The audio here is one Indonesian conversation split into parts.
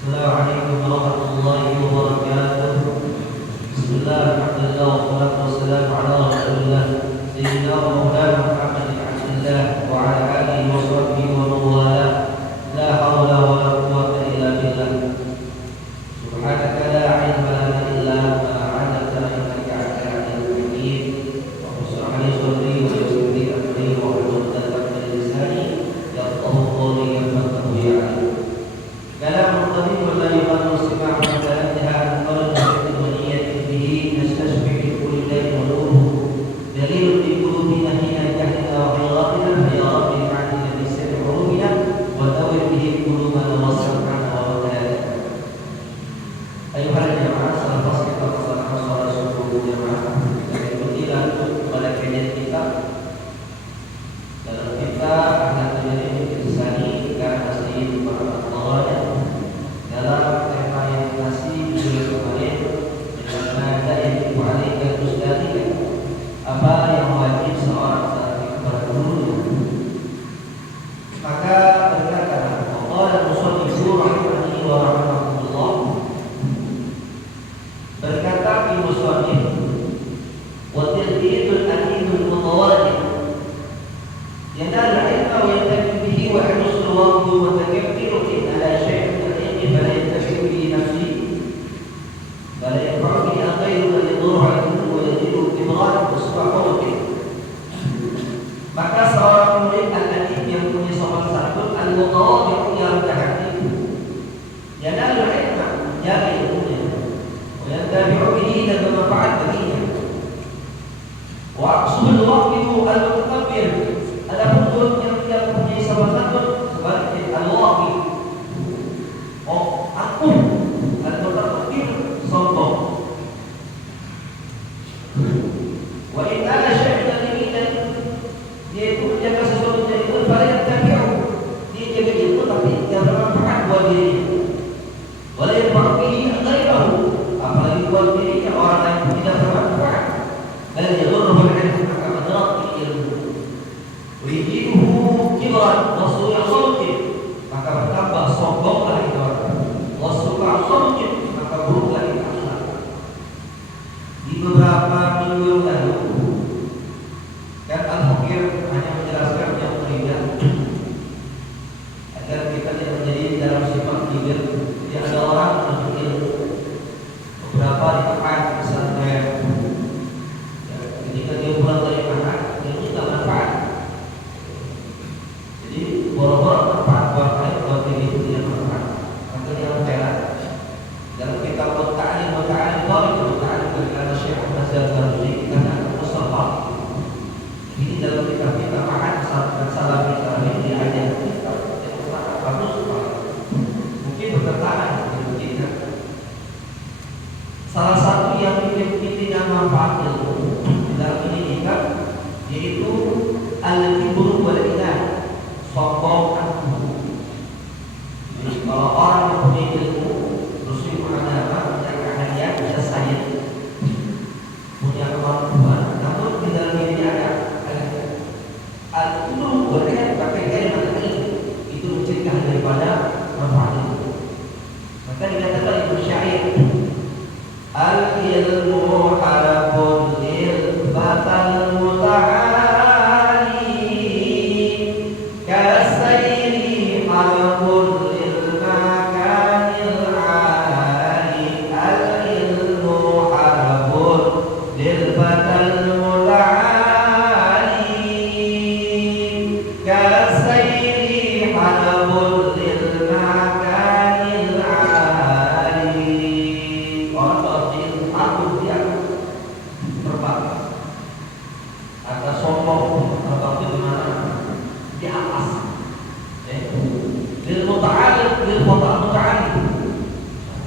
Assalamualaikum warahmatullahi wabarakatuh. Bismillah, alhamdulillah, wassalatu wassalamu ala rasulillah Sayyidina wa maulana Muhammadin abdillah wa ala alihi wa sahbihi wa mawala. La hawla wa la quwwata illa billah. Subhanaka la ilma lana illa ma 'allamtana innaka antal alimul hakim. Wa shrah li sadri wa yassir li amri wa hlul 'uqdatam min lisani yafqahu qawli yafqahu ya'lam. كلام قديم لا يقال سماع كلامها عن قلب ونية به نستشفع بكل الله ونوره دليل في قلوبنا حين جهلنا وعظاتنا فيا رب اجعلنا بسر علومنا ودور به قلوبنا وسمعنا ووكالتنا. أيها الجماعة سنفصل فصل صلاة الصبح جماعة kita pada kajian kita dalam kita akan menjadi kesani karena masih berapa dalam tema yang masih kemarin dengan ada yang dikualikan terus dari apa yang wajib seorang saat berguru, maka berkata Allah dan Rasulullah rahimani wa rahmatullah berkata di musannif wa tilbidul anidul mutawajib yanal ilma wa yantafi bihi wa hifzul waqti wa takabbiru ala syai'in فلا ينتفع به نفسه فلا ينفع به غيره بل يضر عليه ويزيد الامراض واصبح به. Maka seorang murid al-adib yang punya sopan santun al-mutawadhi' yang berhati yanalu ilma, menjaga ilmunya wa yantafi'u bihi dan bermanfaat baginya wa aqsubul waqifu al-mutakabbir. Adapun murid yang tidak mempunyai sopan santun sebaliknya al-waqif aku al-mutakabbir sombong. Wa in kana syai'an limitan, dia itu menjaga sesuatu yang itu pada yang tabi'u, dia jaga ilmu tapi manfaat ilmu dalam pendidikan, yaitu al-kibru wal inad, sombong dan ujub. Jadi kalau orang yang punya ilmu, rusuk agama, punya keahlian, bisa saja punya kemampuan, namun di dalam dirinya ada al-kibru wal inad, pakai kalimat ini itu mencegah daripada manfaat ilmu. Maka dikatakan Ibnu Syair, al-ilmu harabun lil batal muta'ali kasayri harabun lil makanil ali. Al-ilmu harabun lil batal muta'ali kasayri harabun lil makanil ali. Orang aku dia terbang atau sombong atau di mana di atas, lil muta'ali lil muta'ali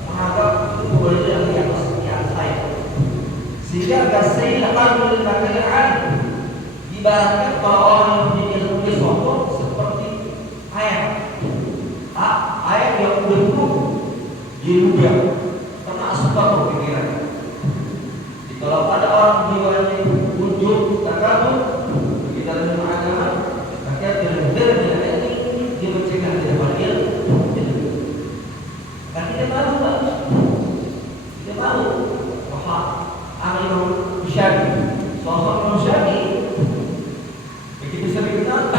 menganggap itu boleh yang di atas saya, sehingga kasih lakukan lil makanil. Ibaratkan kalau orang yang punya ilmu dia sombong seperti air, air yang berkurang di lubang karena asbab pikiran. Kalau ada orang jiwanya ujub, takabur, kita dalam agama, maka dengan ini dia mencegah daripada ilmu. Kan tidak malu, tidak malu. Wah, Imam Syafi'i, sosok Imam Syafi'i begitu sering kita,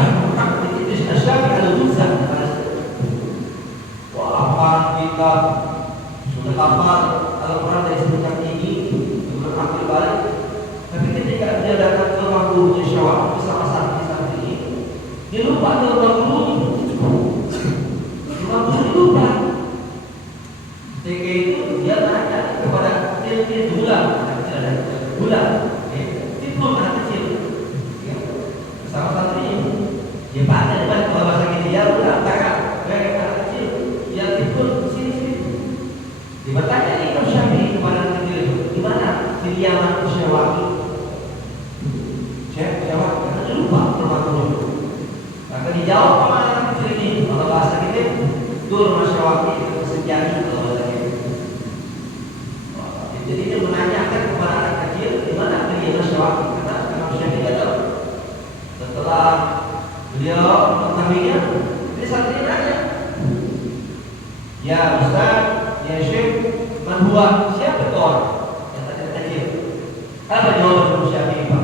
begitu Syafi'i al-Musa. Wah, apa kita sudah hafal Al-Quran dari sejak ini, ambil balik. Tapi ketika dia datang ke rumah gurunya Syawal bersama santri ini, dia lupa ke rumah guru. Rumah guru lupa. Ketika itu dia tanya kepada dia bulan, bulan, itu anak kecil, bersama santri ini. Dia tanya kalau bahasa kita dia bulan, kakak, anak kecil, dia tidur sini. Dia bertanya ini Imam Syafi'i kepada anak kecil itu, di mana Kiriaman Syawaki? Jawab, karena lupa rumah guru. Maka dijawab sama anak kecil ini, kalau bahasa kita itu rumah Syawaki itu kesejati kalau bahasa kita. Jadi dia menanyakan kepada anak kecil di mana Kiriaman Syawaki, karena Imam Syafi'i tidak tahu. Setelah beliau mengetahuinya, dia santri nanya, ya Ustaz, ya Syekh, man huwa, siapa itu orang? Apa jawaban Imam Syafi'i, Pak?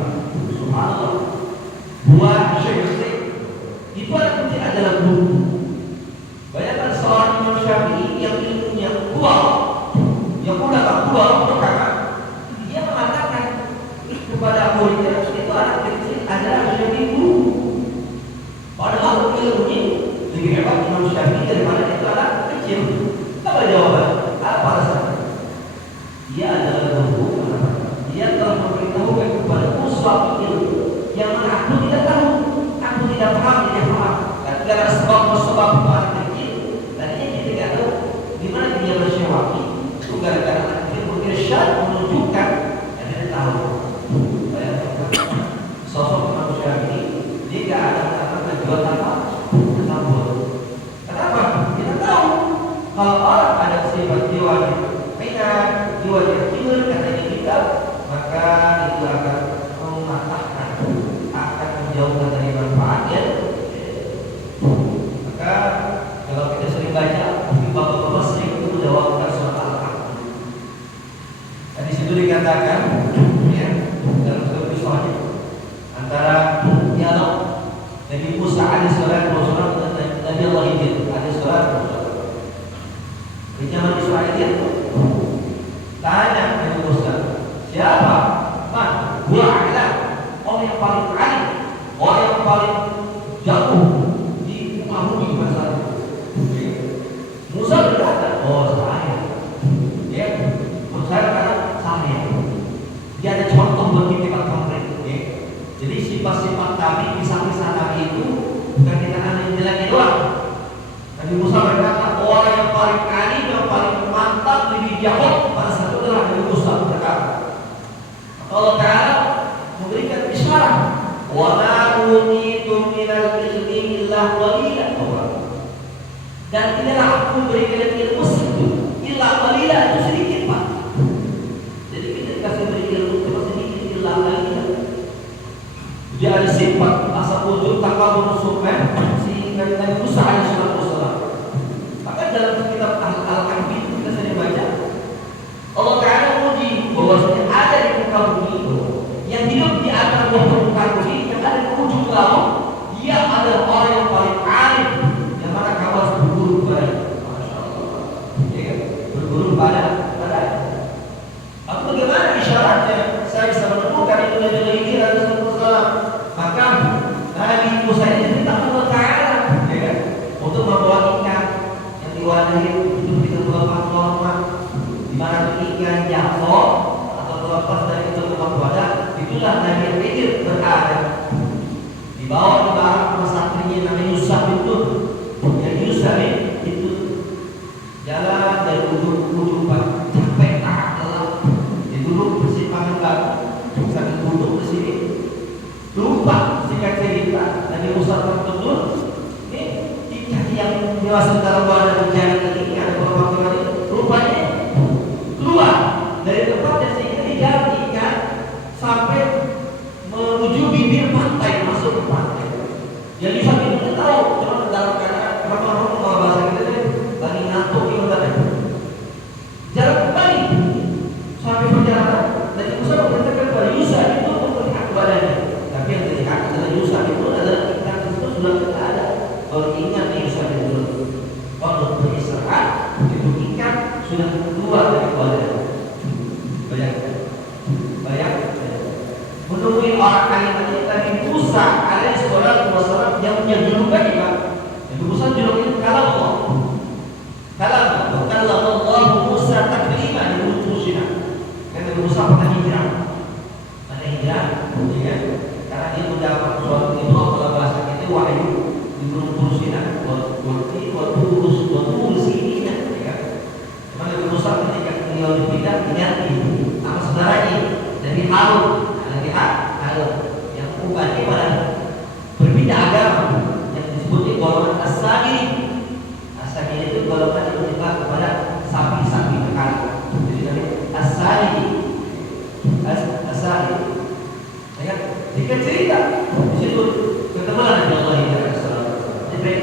Subhanallah. Buat Syekh itu adalah guru. Bayangkan seorang Imam Syafi'i yang ilmunya kuat, yang udah kuat, dia mengatakan kepada muridnya itu anak kecil adalah Syafi'i guru. Padahal ilmunya lebih hebat Imam Syafi'i daripada itu anak kecil. Apa jawaban? Apa alasannya? Dia adalah guru. Dia telah memberitahukan kepada suatu ilmu yang mana aku tidak tahu, aku tidak paham, tidak paham. Dan karena sebab itu anak kecil, tadinya dia tidak tahu di mana dia bersyawaki. Itu gara-gara anak kecil berirsyad menunjukkan, dan dia tahu. Sosok Imam Syafi'i, dia tidak ada mengatakan jual apa, takbur. Kenapa? Kita tahu kalau orang ada sifat jiwanya ringan, jiwanya kecil, katanya kita, maka itu akan mematahkan, akan menjauhkan dari manfaatnya. Maka kalau kita sering baca, bapak-bapak sering menjawabkan surat Al-Kahf. Dan di situ dikatakan, ya, dalam surat Al-Kahf antara dialog Nabi Musa alaihissalam dan Nabi Allah Khidir alaihissalam. Di zaman Israel tanya Nabi Musa, siapa? Man, gua adalah orang yang paling alim, orang yang paling jauh di muka bumi pada saat itu. Musa berkata, oh saya, ya, saya berkata saya. Dia ada contoh bagi kita konkret, ya. Jadi sifat-sifat Nabi, kisah-kisah Nabi itu bukan kita ambil jeleknya doang. Nabi Musa berkata, orang yang paling alim, yang paling mantap, lebih jauh pada saat itu adalah Nabi Musa berkata. Allah Ta'ala memberikan isyarat, wa ma utitum minal ilmi illa qalila. Dan tidaklah aku memberikan ilmu sedikit, illa qalila, itu sedikit Pak. Jadi kita dikasih beri ilmu cuma sedikit, illa qalila. Jadi ada sifat asal wujud takabur sukmen sehingga Nabi Musa alaihi wasallam. Maka dalam kitab Al-Kahfi kita sering baca Allah Ta'ala memuji bahwasanya ada di muka bumi yang hidup di antara dua permukaan bumi yang ada di ujung laut, dia adalah orang yang paling alim yang mana kamu harus berguru kepada. Masya Allah, ya kan? Berguru pada. Lalu bagaimana isyaratnya saya bisa menemukan itu dari ini Rasulullah? Maka Nabi Musa ini minta Allah Ta'ala, ya kan? Untuk membawa ikan yang diwadahi itu di beberapa korma, di mana ikan jatuh atau terlepas dari itu tempat wadah, itulah Nabi Khidir berada. Dibawa ke barang pesatrinya namanya Yusuf itu, yang Yusuf itu jalan dari ujung sampai tak lelah, duduk persimpangan baru, sambil duduk di sini, lupa singkat cerita Nabi Musa tertutur. Ini ikan yang dewasa dalam wadah berjalan ini ada beberapa kali, rupanya keluar dari tempat yang sehingga dijalan ikan sampai menuju bibir pantai, masuk ke pantai. Yang bisa kita tahu, cuma dalam keadaan kalau bahasa kita ini lagi ngantuk gitu kan. Jalan kembali sampai perjalanan dan Musa mengatakan kepada Yusuf itu melihat badannya, tapi yang terlihat adalah Yusuf itu adalah ikan tersebut sudah tidak ada. Kalau ingat Yusuf itu waktu beristirahat itu ikan sudah keluar dari badannya. Bayangkan menemui orang kaya tadi Nabi Musa alaihi wasallam yang punya julukan juga. Nabi Musa julukan itu kalam Allah. Kalam Allah Musa taklima di Musina. Karena Nabi Musa pernah hijrah. Ya, karena dia mendapat suatu itu kalau bahasa kita wahyu di Musina. Waktu sini ya. Karena Nabi Musa ketika beliau dipindah diganti nama saudaranya dari Harun. Yang ubahnya pada berbeda agama yang disebutnya golongan as-Samiri. As-Samiri itu golongan yang menyembah kepada sapi-sapi berkali. Jadi dari as-Samiri, as-Samiri. Jika cerita di situ ketemu Nabi Allah ini baik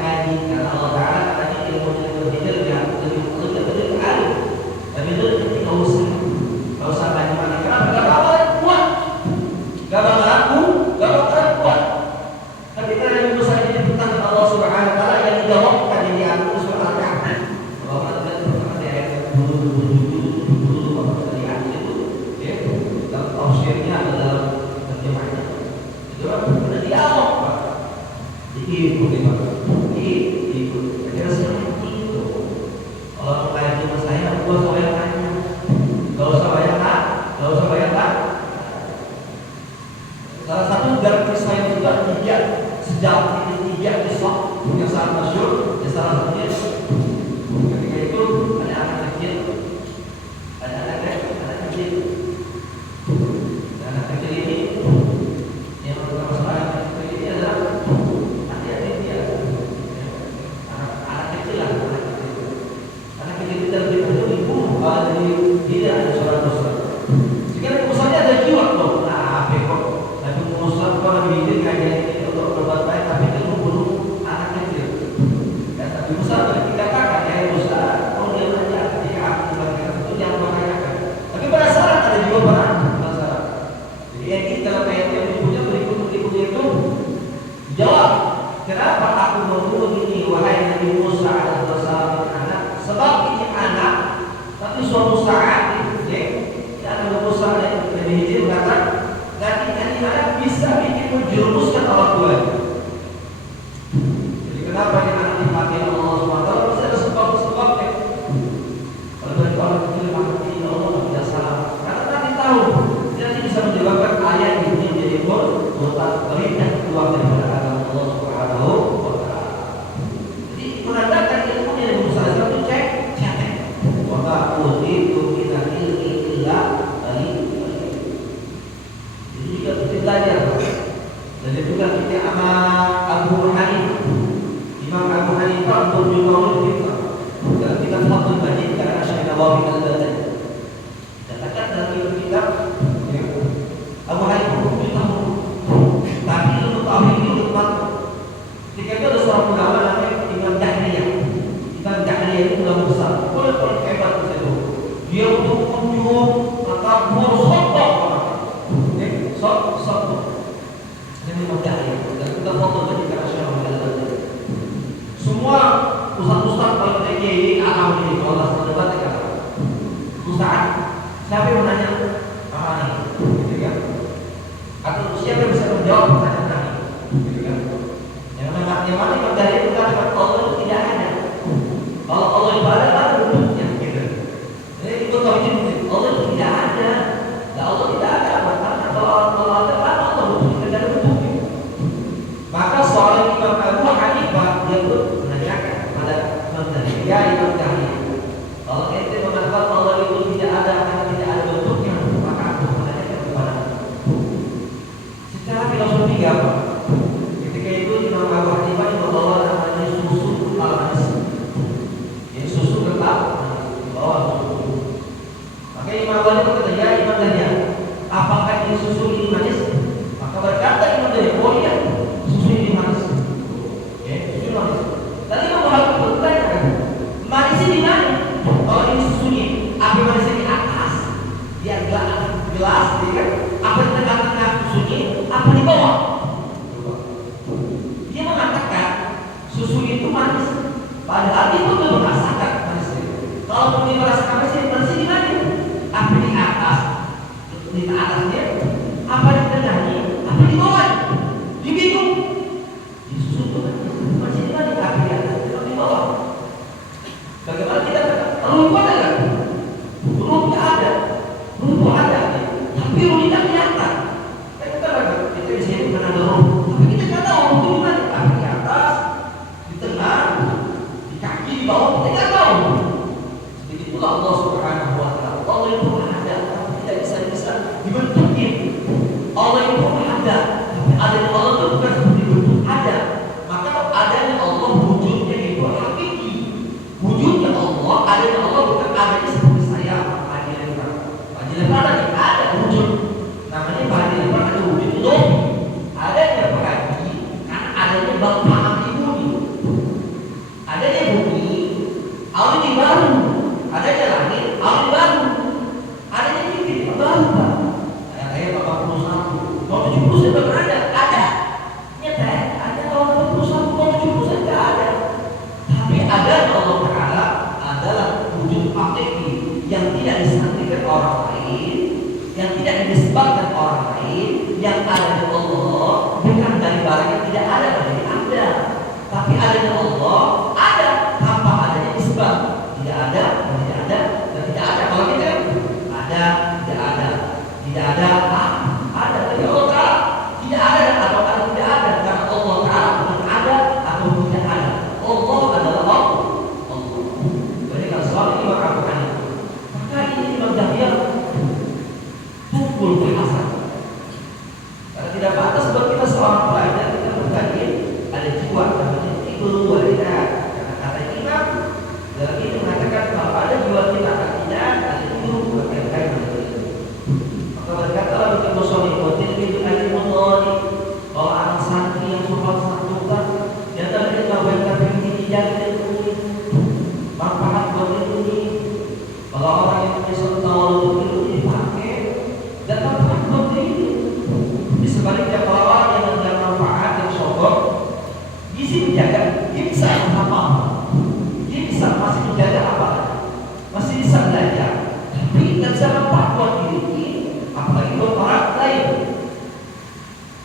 ngaji karena Allah Ta'ala katanya ilmu yang berbeda yang lebih alim. Tapi itu ketika usah banyak-banyak. Kenapa? Gak bakalan kuat. Gak bakalan kuat. Ketika Nabi Musa ini ditentang Allah Subhanahu Wa Taala yang dijawabkan ini aku surah Al-Kahfi. Kalau kita lihat di ayat dulu dari ayat itu, ya, dalam tafsirnya adalah terjemahnya. Itu ada dialog, Pak. Ikut. Kira seperti itu. Kalau kayak cuma saya, gua soalnya tanya. Gak usah bayangkan. Salah satu dari kisah yang juga sejak ini kisah yang sangat masyhur. Ya salah satunya ketika itu ada anak kecil. Anak kecil ini yang pertama sekali anak kecil ini adalah adik-adik dia. Anak kecil. Anak kecil itu dari ibu dari dia ada suara dosa. Sekarang usahanya ada jiwa kok. Nah, kok. Tapi Musa kalau bikin kayak ini untuk berbuat baik, tapi itu belum anak kecil. Dan Nabi Musa dikatakan ya Musa, kalau dia belajar jika aku bagikan itu jangan bahayakan. Tapi penasaran ada jiwa penasaran. Jadi yang ini dalam ayat yang berikutnya itu jawab, kenapa aku membunuh ini wahai Nabi Musa alaihissalam anak? Sebab ini anak, tapi suatu saat dan Nabi Musa alaihi berkata, nanti ini anak bisa bikin menjerumuskan orang tuanya. Jadi kenapa ini anak dipakai Allah SWT? Bisa ada sebab-sebabnya. Kalau bagi orang kecil mati Allah tidak salah. Karena nanti tahu, nanti bisa menyebabkan ayat ini menjadi murtad, beridah keluar daripada agama Allah Subhanahu wa Ta'ala. Jadi menandakan ilmu yang Nabi Musa itu cek. Wa ma utitu min ilmi illa turjul maulid kita. Dalam kitab Fathul Majid karena Syekh Nawawi Al-Albani. Katakan dalam kitab Abu Hanifah beritahu. Tapi ilmu tauhid itu lepas. Ketika itu ada seorang ulama namanya Imam Jahriyah. Imam Jahriyah itu ulama besar. Boleh hebat itu. Dia untuk kunjung maka bersokok. Sok. Ini Imam Jahriyah. Dan kita foto jadi karena Syekh Nawawi Al-Albani. Semua ustaz-ustaz kalau TKI alam ini kalau tak berdebat ya. Ustaz, siapa yang menanya ini? Gitu kan? Atau siapa yang bisa menjawab pertanyaan kami? Gitu kan? Yang mana Imam Jahriyah itu kata Allah itu tidak ada. Kalau Allah itu ada bentuknya. Gitu. Jadi itu tauhid Allah itu tidak ada. Nah, Allah tidak ada. Karena kalau ada Allah bentuknya tidak ada bentuknya. Maka soal Imam Abu Hanifah dia pun menanyakan kepada Imam Jahriyah, ya Imam Jahriyah, kalau ente mengatakan Allah itu tidak ada karena tidak ada bentuknya, maka aku menanyakan kepada secara filosofi apa? Ketika itu Imam Abu Hanifah membawa namanya susu al-manis. Ini susu kental dibawa susu. Maka Imam Abu Hanifah berkata, ya Imam Jahriyah, apakah ini susu ini manis? Maka berkata Imam Jahriyah, oh iya, susu ini manis. Ya, susu manis. Tadi Imam Abu Hanifah bertanya, manis ini di mana? Kalau ini susunya, apa manisnya di atas? Dia gelas, dia kan? Apa di tengah-tengah susunya? Apa di bawah? Dia mengatakan susu itu manis. Padahal dia itu belum merasakan manisnya. Kalau dia merasakan manisnya di mana? Apa di atas? Di atasnya? Apa di tengahnya? Apa di bawah? Dia bingung. Di susu itu manisnya di mana? Apa di atas? Apa di bawah? Bagaimana kita rumput ada nggak? Rumput ada, rumput ada, tapi rumput tidak kelihatan. Kita di sini bukan ada rumput, tapi kita nggak tahu rumput di mana. Tapi di atas, di tengah, di kaki, di bawah kita nggak tahu. Begitulah Allah Subhanahu Wa Taala. Allah itu ada, tapi tidak bisa dibentukin. Allah itu ada, tapi adanya Allah itu bukan seperti bentuk ada. Maka adanya Allah wujudnya itu hakiki. Wujudnya Allah, adanya Allah bukan adanya seperti saya, Pak Haji Lempar. Pak Haji Lempar ada wujud. Namanya Pak Haji Lempar ada wujud loh. Adanya Pak Haji, karena adanya bapak ibu ini. Adanya bumi, awal ini baru. Adanya langit, awal ini baru. Adanya titik baru Pak. Kayak Bapak 81, tahun 70 saya belum ada. Nyata, ada tahun 81, tahun 70 saya tidak ada. Tapi ada Allah Ta'ala adalah wujud hakiki yang tidak disaksikan orang lain, yang tidak disebabkan orang lain, yang ada di Allah bukan dari barang yang tidak ada dari ada, tapi adanya Allah ada tanpa adanya disebab. Tidak ada, dan tidak ada. Kalau kita ada, tidak ada, tidak ada, ada. Tapi Allah Ta'ala tidak ada atau ada tidak ada, karena Allah Ta'ala bukan ada atau tidak ada. Allah adalah Allah. Jadi kalau soal ini maka ini Imam Jahriyah tumpul bahasa. Karena tidak pantas buat kita seorang pelajar kita mengkaji ada jiwa namanya Ibnu Walidah. Karena kata Imam dalam ini mengatakan kalau ada jiwa kita tidak ada itu berkaitan dengan itu. Maka berkatalah Ibnu Musolih itu al-Mudhari bahwa anak santri yang sopan satukan yang tadi kita berkata ini dijaga manfaat buat ini. Kalau orang yang punya satu tawar itu dipakai dan manfaat buat ini. Di sebaliknya kalau orang yang menjaga manfaat yang sombong, bisa menjaga, dia bisa apa? Dia bisa masih menjaga apa? Masih bisa belajar, tapi tidak bisa manfaat buat diri, apalagi buat orang lain.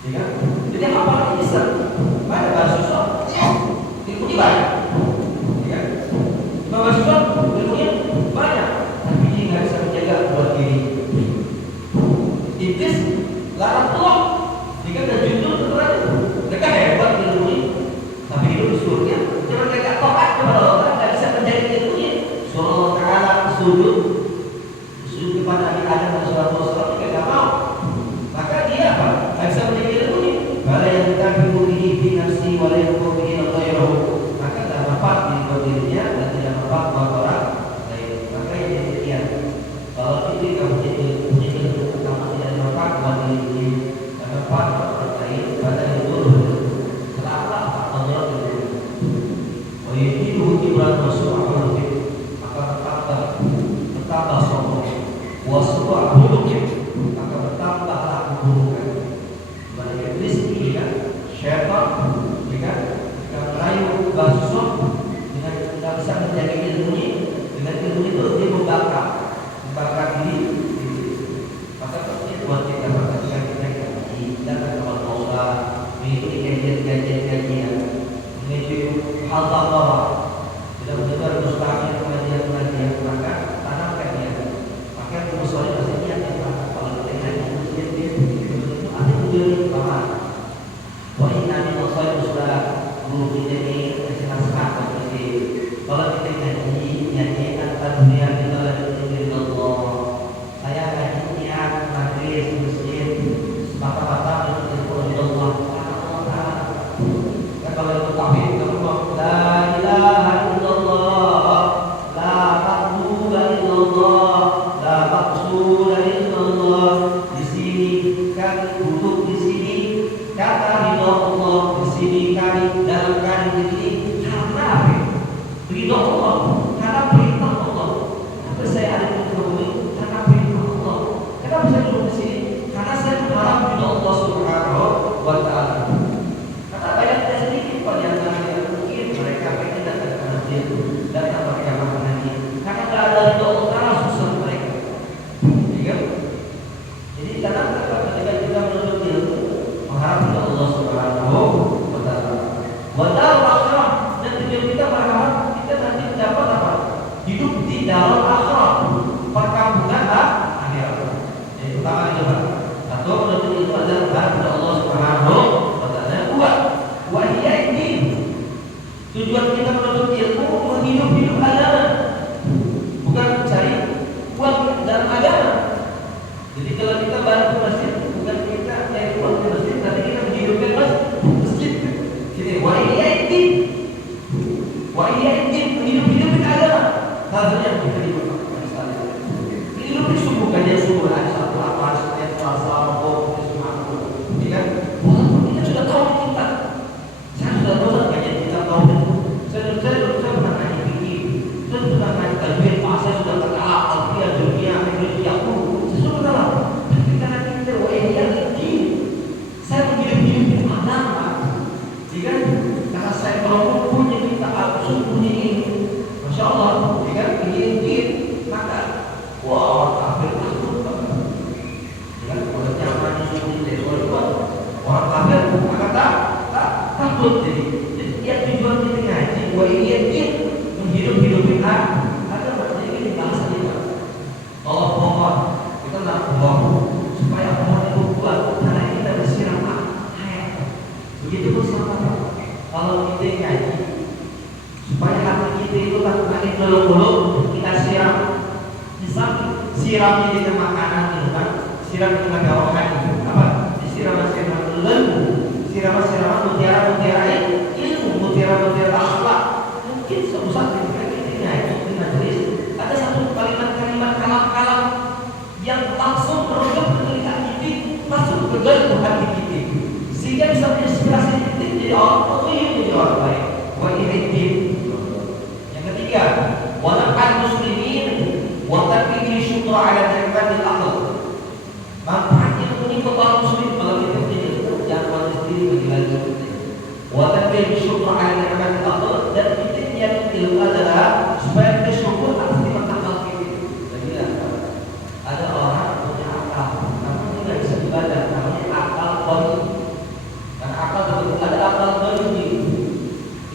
Ya kan? Jadi apa yang bisa? Banyak mahasiswa, ilmunya banyak. Ya kan? Mahasiswa ilmunya banyak, tapi dia nggak bisa menjaga buat diri. Iblis larang Allah, jika ada jujur terang, mereka hebat ilmunya, tapi hidup di surga. Cuma mereka taat kepada Allah, nggak bisa menjaga ilmunya. Surah Allah Taala sujud kepada Nabi Adam dan Surah Allah juga nggak mau. Maka dia apa? Nggak bisa menjaga ilmunya. Kalau yang kita bimbing di nafsi, walau yang kau bikin Allah, maka tidak manfaat. sok dengan nggak bisa menjaga ilmunya, dengan ilmu itu dia membakar diri. Maka penting buat kita perhatikan kita ngaji, datang ke madrasah, mengikuti kajian-kajian, menuju hal taqwa. Tidak benar mustahil pengajian-pengajian, maka tanamkan niat. Maka musoleh pasti niat yang sama. Kalau kita ngaji mesti dia ada tujuan sama. Wah ini nabi musoleh sudah guru kita ini kasih nasihat seperti kalau kita ngaji niatnya antara dunia kita lebih Allah. Saya ngaji niat majlis masjid semata-mata untuk Allah. Kalau itu tauhid kamu la ilaha illallah, la ma'budu illallah, la maqsuda illallah. Di sini kami duduk di sini kata ridho Allah, di sini kami dalam keadaan ini karena apa? Ridho Allah, karena perintah Allah. Kenapa saya ada di bumi? Karena perintah Allah. Kenapa saya duduk di sini? Karena saya berharap ridho Allah Subhanahu wa Ta'ala. Karena banyak sedikit yang mungkin mereka pengen datang ke masjid, datang pakai makan ini. Karena tidak ada ridho Allah susah mereka. Ya. Jadi karena ketika kita menuntut ilmu, mengharap ridho Allah Subhanahu wa Ta'ala. Wadal akhirat, dan tujuan kita berharap kita nanti mendapat apa? Hidup di dalam akhirat, perkampungan akhirat. Jadi pertama itu Pak. Atau menuntut ilmu adalah berharap ridho Allah Subhanahu wa Ta'ala. Wahia ini tujuan kita menuntut ilmu menghidup agama, bukan mencari uang dalam agama. Jadi kalau kita balik ke masjid, bukan kita cari uang di masjid, tapi kita menghidupkan masjid. Jadi wahia ini menghidupkan agama. Harusnya kita dimakan sekali. Hidup di subuh kajian subuh ada satu apa setiap Selasa Rabu Jumat, kan? Walaupun kita sudah tahu kita. Saya sudah tahu kajian kita tahu. Saya pernah ngaji fikih, saya sudah ngaji tajwid, saya sudah kenal alfiah dunia, Indonesia pun. Saya sudah kenal. Tapi karena kita wahia ini, saya menghidup agama. Jika karena saya kalau punya kita absurd punya ini, masya Allah, jika ini maka wah orang kafir takut. Jika orang zaman ini orang kafir maka takut. Jadi dia tujuan kita ngaji, wah ini menghidup agama. Jadi ini bahasa kita. Kalau pohon kita nak pohon supaya pohon itu kuat, karena kita bersiram air. Begitu pun sama. Kalau kita ngaji supaya hati kita itu kan makin meluk-meluk, kita siram. Misal siramnya dengan makanan itu kan, siram dengan rohani. Apa? Siraman ilmu, siraman mutiara ilmu, mutiara akhlak. Mungkin suatu saat ketika kita ngaji di majelis ada satu kalimat-kalimat kalam-kalam yang langsung merujuk ke telinga kita, masuk ke dalam hati kita, sehingga bisa menginspirasi kita jadi orang menjadi orang baik. Yang ketiga, walaqad muslimin wa tarbiyyah syukur ala ni'matil aql. Manfaatnya untuk kaum muslim kalau kita jangan sendiri bagi lagi. Wa tarbiyyah syukur ala ni'matil aql, dan kita yang ilmu adalah supaya kita syukur atas nikmat akal kita. Jadi ada orang punya akal, namun tidak bisa ibadah, namanya akal qalbi. Dan akal itu ada akal qalbi.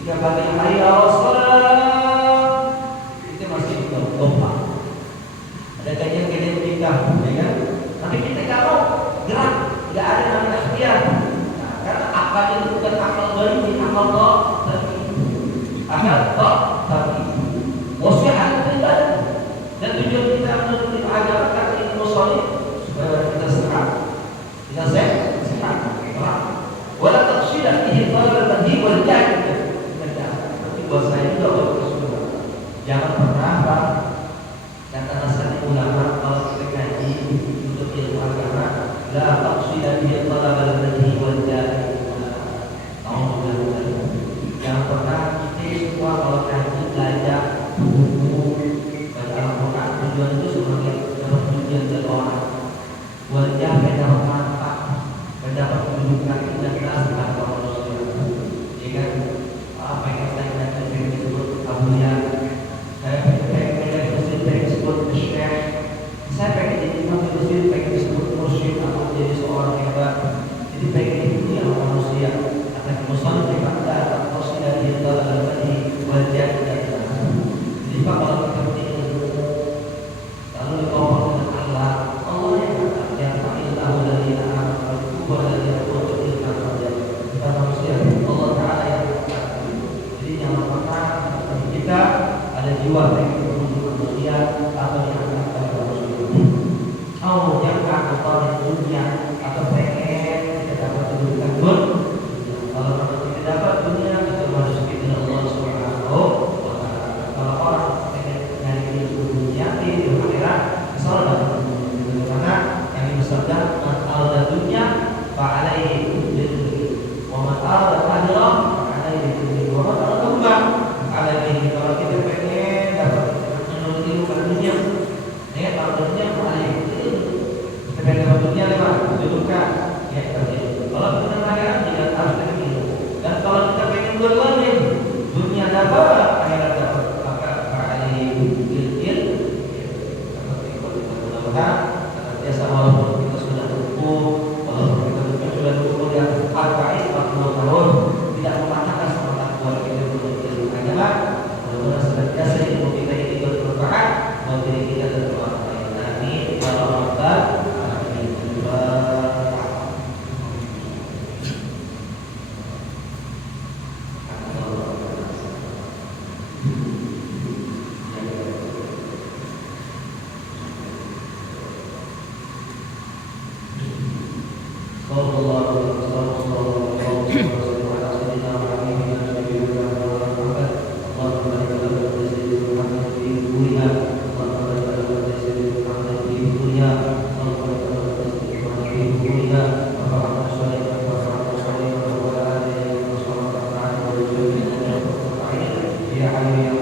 Jika bagi hayya wassalam itu masih lupa. Ada kajian-kajian kita, ya kan? Tapi kita kalau gerak, tidak ada namanya ikhtiar. Nah, karena akal itu bukan akal qalbi, akal qalbi. Akal qalbi. Wasiat ibadah. Dan tujuan kita menuntut agama kata ilmu sholih supaya kita sehat. Kita sehat. Wala taqsida fihi talab al-hadi wal jahd. Buat saya juga jangan pernah kata nasihat ulama kalau kita ngaji untuk ilmu agama, la taqsida bihi talab al-hadi wal jahd. Jangan pernah kita semua kalau ngaji belajar buku baca Al-Quran tujuan itu sebagai dapat tujuan dari orang wajah dapat manfaat, mendapat kedudukan dan kelas atau manusia. Jika apa yang kita luar dari manusia atau yang akan pada manusia. Oh, yang akan di dunia atau pengen kita dapat kedudukan pun. Kalau memang tidak dapat dunia, itu harus kita Allah Subhanahu wa Ta'ala. Kalau orang pengen dari kehidupan dunia di akhirat, insya Allah dapat dunia. Karena yang bersabda, "Man arada dunya, fa'alaihi bil-dunya. Wa man arada akhirah, fa'alaihi bil-dunya. Wa man arada ummah, fa'alaihi." Kalau kita pengen dapat kehidupan dunia, kalau dunia fa'alaihi. Kita pengen dapat dunia lewat kedudukan, ya terjadi. Kalau kita akhirat tidak harus begitu. Dan kalau kita pengen dua-duanya, dunia dapat, akhirat dapat, maka fa'alaihi bil-dunya. Seperti itu. Mudah-mudahan biasa walaupun kita sudah tumbuh, walaupun kita sudah tumbuh yang 40 tahun, tidak mematahkan semangat buat kita untuk agama. Mudah-mudahan senantiasa ilmu kita ini bermanfaat buat diri kita dan orang lain. Amin. Ya Rabbal alamin. Ya